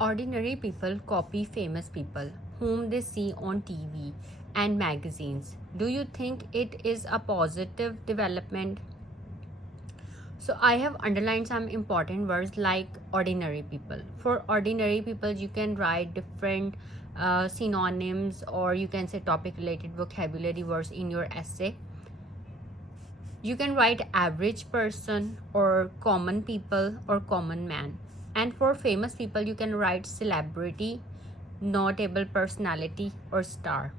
Ordinary people copy famous people whom they see on TV and magazines. Do you think it is a positive development? So I have underlined some important words like ordinary people. For ordinary people, you can write different synonyms, or you can say topic related vocabulary words in your essay. You can write average person or common people or common man. And for famous people, you can write celebrity, notable personality, or star.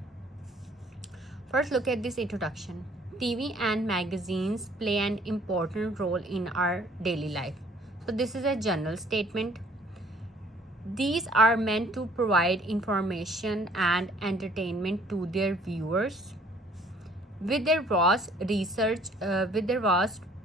First, look at this introduction. TV and magazines play an important role in our daily life. So, this is a general statement. These are meant to provide information and entertainment to their viewers. With their vast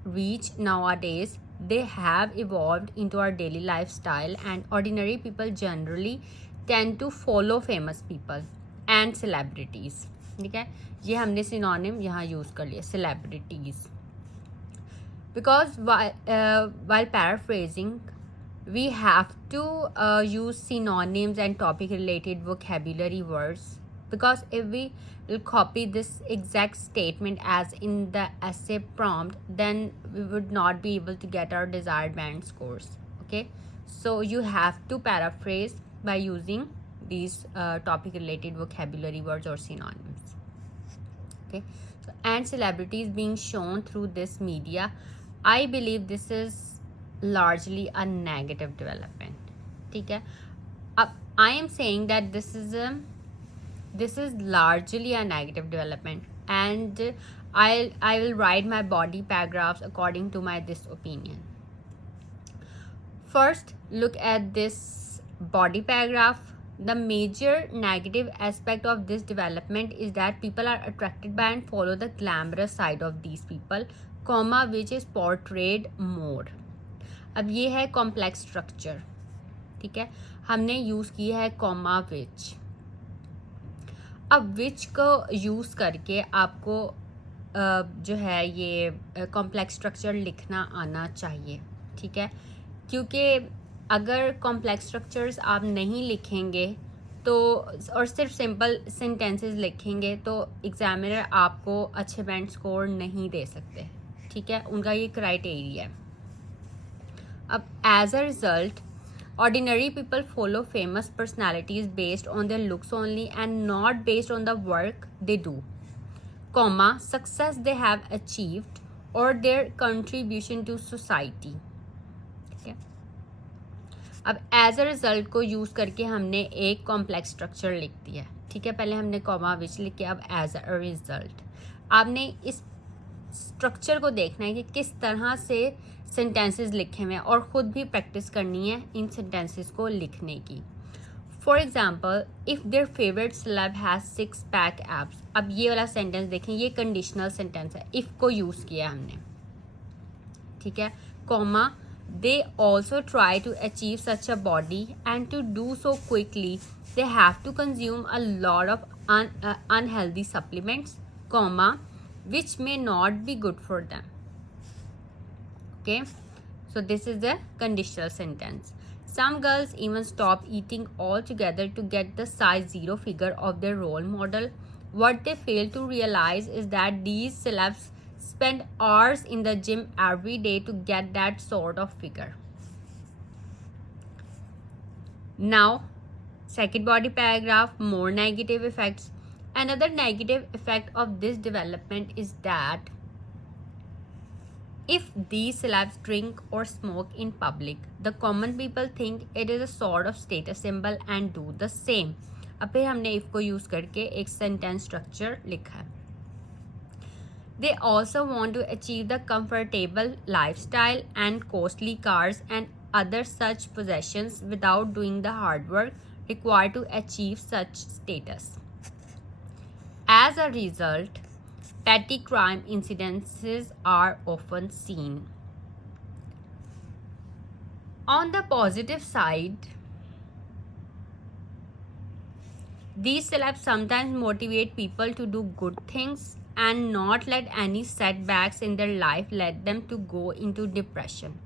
reach nowadays, they have evolved into our daily lifestyle, and ordinary people generally tend to follow famous people and celebrities. ठीक है, ये हमने synonym यहाँ use कर लिया, celebrities. Because while paraphrasing, we have to use synonyms and topic related vocabulary words, because if we will copy this exact statement as in the essay prompt, then we would not be able to get our desired band scores. Okay, so you have to paraphrase by using these topic related vocabulary words or synonyms. Okay, so and celebrities being shown through this media, I believe this is largely a negative development. ठीक है, अब I am saying that this is largely a negative development, and I will write my body paragraphs according to my this opinion. First, look at this body paragraph. The major negative aspect of this development is that people are attracted by and follow the glamorous side of these people, comma, which is portrayed more. अब ये है complex structure. ठीक है, हमने use किया है comma विच. अब विच को यूज़ करके आपको जो है ये कॉम्प्लेक्स स्ट्रक्चर लिखना आना चाहिए. ठीक है, क्योंकि अगर कॉम्प्लेक्स स्ट्रक्चर्स आप नहीं लिखेंगे तो और सिर्फ सिंपल सेंटेंसेस लिखेंगे तो एग्जामिनर आपको अच्छे बैंड स्कोर नहीं दे सकते. ठीक है, उनका ये क्राइटेरिया है. अब as a result, ordinary people follow famous personalities based on their looks only and not based on the work they do, comma, success they have achieved or their contribution to society. Okay. अब as a result को use करके हमने एक complex structure लिख दिया. ठीक है, पहले हमने कॉमा विच लिख के, अब एज अ रिजल्ट आपने इस स्ट्रक्चर को देखना है कि किस तरह से सेंटेंसेस लिखे हुए हैं और ख़ुद भी प्रैक्टिस करनी है इन सेंटेंसेस को लिखने की. For example, if their favourite celeb has 6 pack abs. अब ये वाला सेंटेंस देखें, ये कंडीशनल सेंटेंस है, इफ़ को यूज़ किया हमने. ठीक है, comma, they also try to achieve such a body and to do so quickly they have to consume a lot of unhealthy supplements, comma, which may not be good for them. Okay, so this is the conditional sentence. Some girls even stop eating altogether to get the size 0 figure of their role model. What they fail to realize is that these celebs spend hours in the gym every day to get that sort of figure. Now, second body paragraph, more negative effects. Another negative effect of this development is that if these celebs drink or smoke in public, the common people think it is a sort of status symbol and do the same. अब फिर हमने if को use करके एक sentence structure लिखा है. They also want to achieve the comfortable lifestyle and costly cars and other such possessions without doing the hard work required to achieve such status. As a result, petty crime incidences are often seen. On the positive side, these celebs sometimes motivate people to do good things and not let any setbacks in their life lead them to go into depression.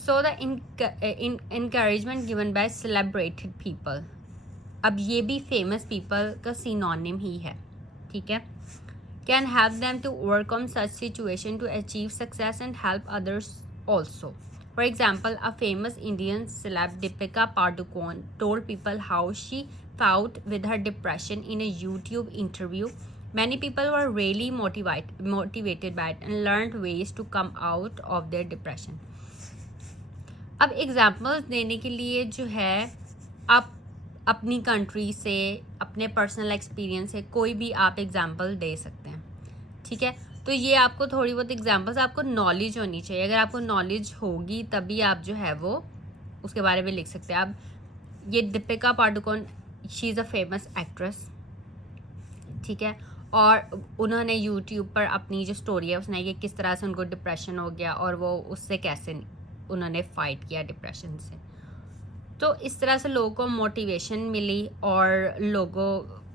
So the encouragement given by celebrated people, अब ये भी famous people का synonym ही है, ठीक है, can help them to overcome such situation to achieve success and help others also. For example, a famous Indian celeb Deepika Padukone told people how she fought with her depression in a YouTube interview. Many people were really motivated by it and learned ways to come out of their depression. अब examples देने के लिए जो है आप अपनी country से, अपने पर्सनल एक्सपीरियंस से कोई भी आप एग्जाम्पल दे सकते हैं, ठीक है. तो ये आपको थोड़ी बहुत एग्जाम्पल्स, आपको नॉलेज होनी चाहिए. अगर आपको नॉलेज होगी तभी आप जो है वो उसके बारे में लिख सकते हैं. आप ये Deepika Padukone, she is a famous actress, ठीक है, और उन्होंने यूट्यूब पर अपनी जो स्टोरी है उसने कि किस तरह से उनको डिप्रेशन हो गया और वो उससे कैसे उन्होंने फाइट किया डिप्रेशन से. तो इस तरह से लोगों को मोटिवेशन मिली और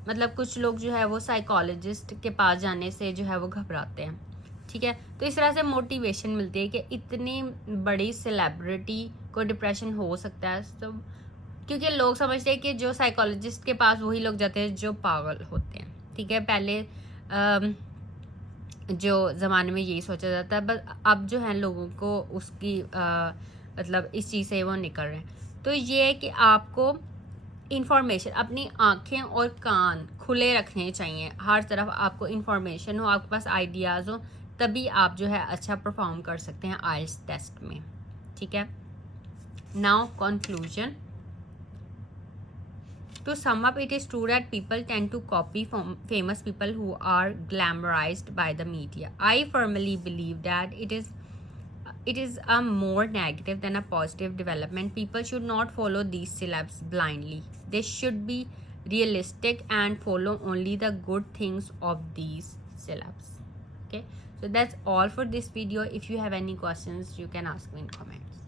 मतलब कुछ लोग जो है वो साइकोलॉजिस्ट के पास जाने से जो है वो घबराते हैं, ठीक है. तो इस तरह से मोटिवेशन मिलती है कि इतनी बड़ी सेलिब्रिटी को डिप्रेशन हो सकता है. तो क्योंकि लोग समझते हैं कि जो साइकोलॉजिस्ट के पास वही लोग जाते हैं जो पागल होते हैं, ठीक है. पहले जो ज़माने में यही सोचा जाता है, बस अब जो है लोगों को उसकी मतलब इस चीज़ से वो निकल रहे हैं. तो ये है कि आपको इंफॉर्मेशन, अपनी आँखें और कान खुले रखने चाहिए. हर तरफ आपको इंफॉर्मेशन हो, आपके पास आइडियाज़ हो, तभी आप जो है अच्छा परफॉर्म कर सकते हैं आइल्स टेस्ट में, ठीक है. Now conclusion. To sum up, it is true that people tend to copy famous people who are glamorized by the media. I firmly believe that it is a more negative than a positive development. People should not follow these celebs blindly. They should be realistic and follow only the good things of these celebs. Okay, so that's all for this video. If you have any questions, you can ask me in comments.